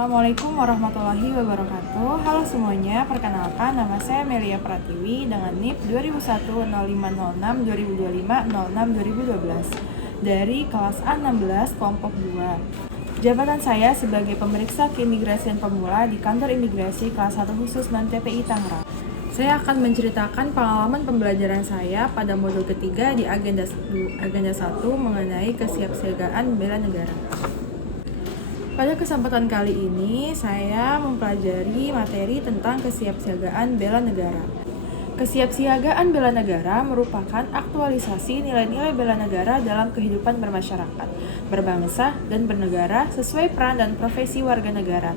Assalamualaikum warahmatullahi wabarakatuh. Halo semuanya, perkenalkan nama saya Melia Pratiwi dengan NIP 2001-0506-2025-06-2012 dari kelas A16 kelompok 2. Jabatan saya sebagai pemeriksa keimigrasian pemula di kantor imigrasi kelas 1 khusus non-TPI Tangerang. Saya akan menceritakan pengalaman pembelajaran saya pada modul ketiga di agenda 1 mengenai kesiapsiagaan bela negara. Pada kesempatan kali ini, saya mempelajari materi tentang kesiapsiagaan bela negara. Kesiapsiagaan bela negara merupakan aktualisasi nilai-nilai bela negara dalam kehidupan bermasyarakat, berbangsa, dan bernegara sesuai peran dan profesi warga negara.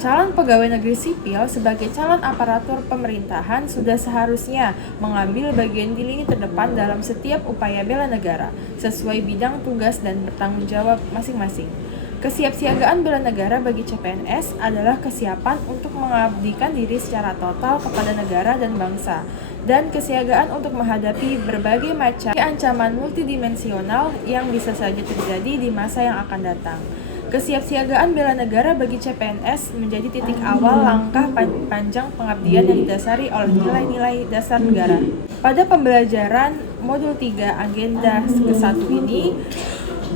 Calon pegawai negeri sipil sebagai calon aparatur pemerintahan sudah seharusnya mengambil bagian di lini terdepan dalam setiap upaya bela negara, sesuai bidang tugas dan bertanggung jawab masing-masing. Kesiapsiagaan bela negara bagi CPNS adalah kesiapan untuk mengabdikan diri secara total kepada negara dan bangsa, dan kesiagaan untuk menghadapi berbagai macam ancaman multidimensional yang bisa saja terjadi di masa yang akan datang. Kesiapsiagaan bela negara bagi CPNS menjadi titik awal langkah panjang pengabdian yang didasari oleh nilai-nilai dasar negara. Pada pembelajaran modul 3 agenda ke-1 ini,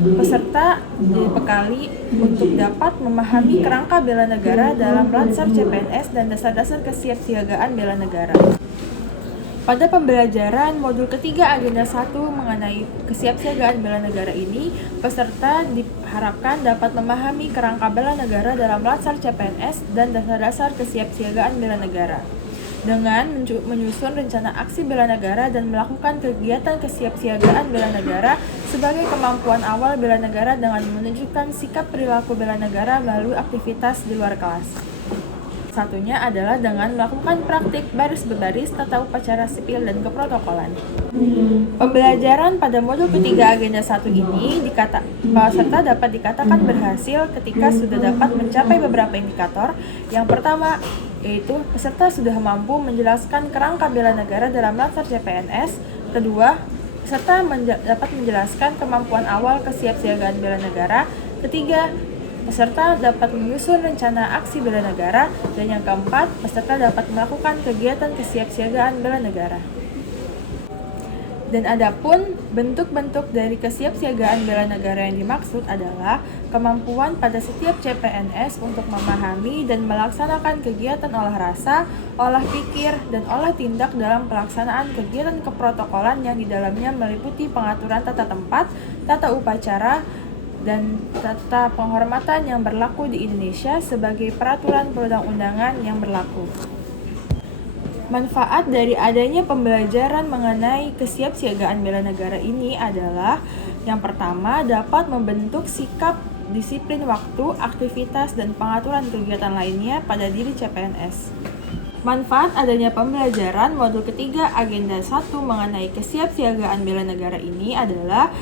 peserta dibekali untuk dapat memahami kerangka bela negara dalam Latsar CPNS dan dasar-dasar kesiapsiagaan bela negara. Pada pembelajaran modul ketiga agenda 1 mengenai kesiapsiagaan bela negara ini, peserta diharapkan dapat memahami kerangka bela negara dalam Latsar CPNS dan dasar-dasar kesiapsiagaan bela negara. Dengan menyusun rencana aksi bela negara dan melakukan kegiatan kesiapsiagaan bela negara sebagai kemampuan awal bela negara dengan menunjukkan sikap perilaku bela negara melalui aktivitas di luar kelas. Satunya adalah dengan melakukan praktik baris berbaris, tata upacara sipil, dan keprotokolan. Pembelajaran pada modul ketiga agenda 1 ini peserta dapat dikatakan berhasil ketika sudah dapat mencapai beberapa indikator. Yang pertama, yaitu peserta sudah mampu menjelaskan kerangka bela negara dalam Latsar CPNS. Kedua, peserta dapat menjelaskan kemampuan awal kesiapsiagaan bela negara. Ketiga, peserta dapat menyusun rencana aksi bela negara. Dan yang keempat, peserta dapat melakukan kegiatan kesiapsiagaan bela negara. Dan adapun bentuk-bentuk dari kesiapsiagaan bela negara yang dimaksud adalah kemampuan pada setiap CPNS untuk memahami dan melaksanakan kegiatan olah rasa, olah pikir, dan olah tindak dalam pelaksanaan kegiatan keprotokolan yang di dalamnya meliputi pengaturan tata tempat, tata upacara, dan tata penghormatan yang berlaku di Indonesia sebagai peraturan perundang-undangan yang berlaku. Manfaat dari adanya pembelajaran mengenai kesiapsiagaan bela negara ini adalah yang pertama, dapat membentuk sikap, disiplin waktu, aktivitas, dan pengaturan kegiatan lainnya pada diri CPNS. Manfaat adanya pembelajaran modul ketiga agenda 1 mengenai kesiapsiagaan bela negara ini adalah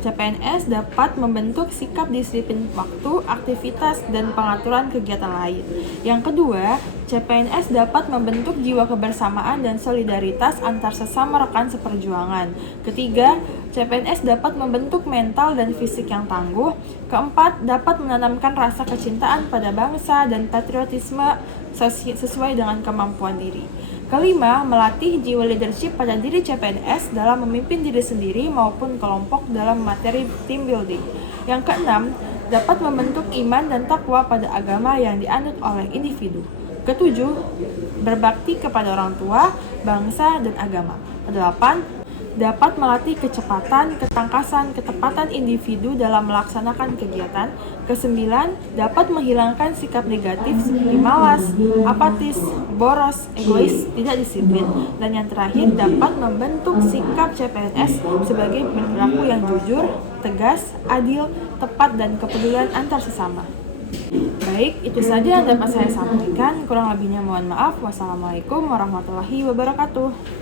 CPNS dapat membentuk sikap disiplin waktu, aktivitas, dan pengaturan kegiatan lain. Yang kedua, CPNS dapat membentuk jiwa kebersamaan dan solidaritas antar sesama rekan seperjuangan. Ketiga, CPNS dapat membentuk mental dan fisik yang tangguh. Keempat, dapat menanamkan rasa kecintaan pada bangsa dan patriotisme sesuai dengan kemampuan diri. Kelima, melatih jiwa leadership pada diri CPNS dalam memimpin diri sendiri maupun kelompok dalam materi team building. Yang keenam, dapat membentuk iman dan takwa pada agama yang dianut oleh individu. Ketujuh, berbakti kepada orang tua, bangsa, dan agama. Kedelapan, dapat melatih kecepatan, ketangkasan, ketepatan individu dalam melaksanakan kegiatan. Kesembilan, dapat menghilangkan sikap negatif seperti malas, apatis, boros, egois, tidak disiplin. Dan yang terakhir, dapat membentuk sikap CPNS sebagai perilaku yang jujur, tegas, adil, tepat, dan kepedulian antar sesama. Baik, itu saja yang dapat saya sampaikan. Kurang lebihnya mohon maaf. Wassalamualaikum warahmatullahi wabarakatuh.